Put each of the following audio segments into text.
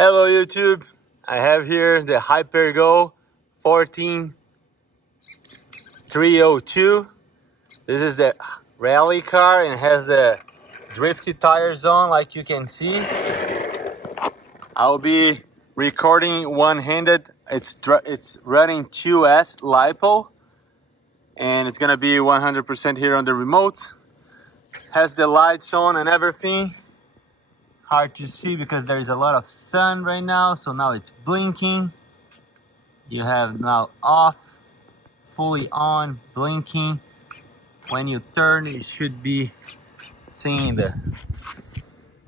Hello YouTube, I have here the Hypergo 14302. This is the rally car and has the drifty tires on, like you can see. I'll be recording one-handed. It's running 2S LiPo and it's gonna be 100% here on the remote. Has the lights on and everything. Hard to see because there is a lot of sun right now, so now it's blinking. You have now off, fully on, blinking. When you turn, you should be seeing the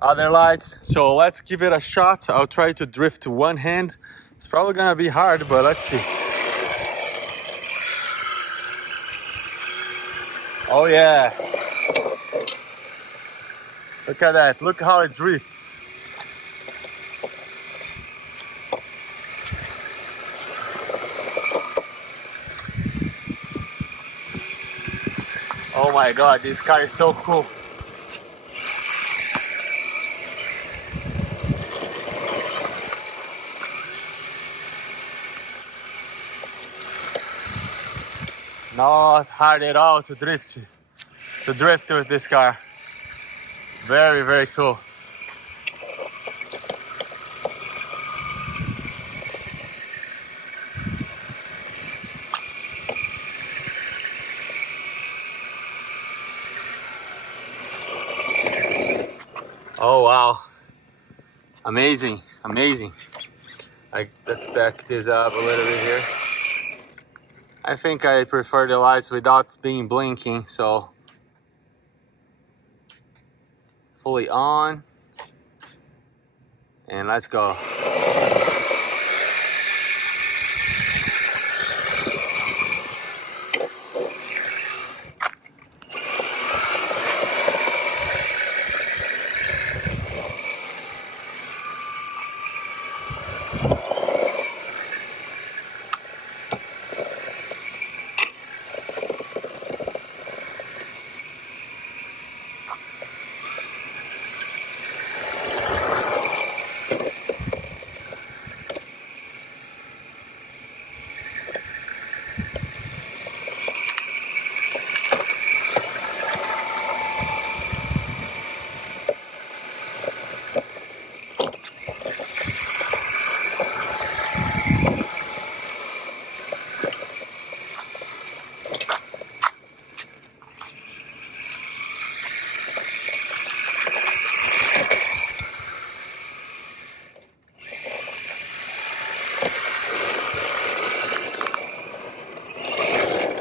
other lights. So let's give it a shot. I'll try to drift one hand. It's probably gonna be hard, but let's see. Oh yeah. Look at that, look how it drifts. Oh my God, this car is so cool. Not hard at all to drift with this car. Very, very cool. Oh wow, amazing, amazing. Let's back this up a little bit here. I think I prefer the lights without being blinking, so fully on, and let's go.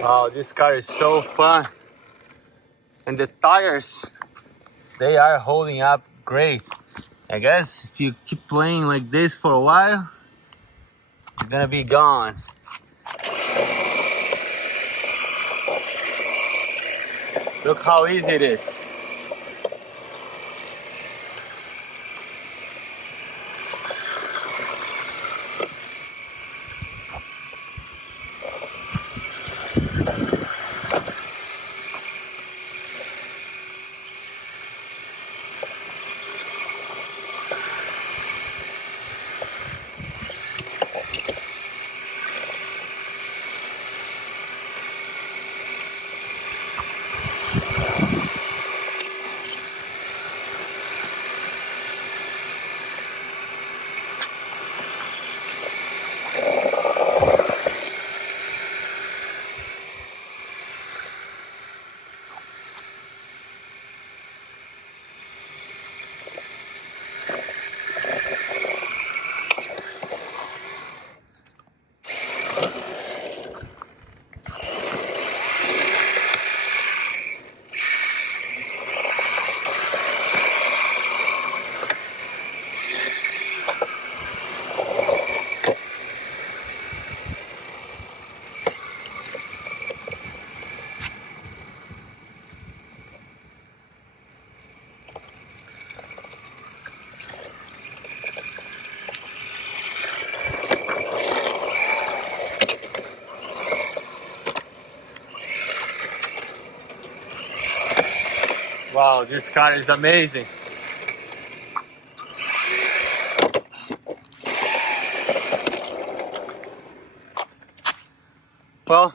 Wow, this car is so fun. And the tires, they are holding up great. I guess if you keep playing like this for a while, it's gonna be gone. Look how easy it is. Wow, this car is amazing. Well,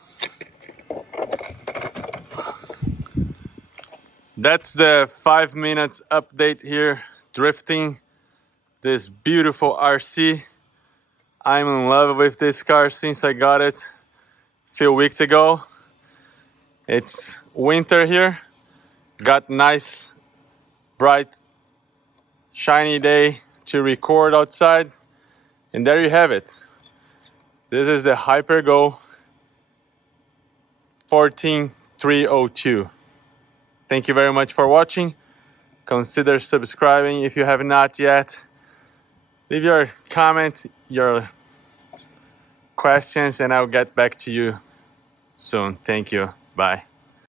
that's the 5 minutes update here, drifting this beautiful RC. I'm in love with this car since I got it a few weeks ago. It's winter here, got nice, bright, shiny day to record outside, and there you have it. This is the Hypergo 14302. Thank you very much for watching. Consider subscribing if you have not yet. Leave your comments, your questions, and I'll get back to you soon. Thank you. Bye.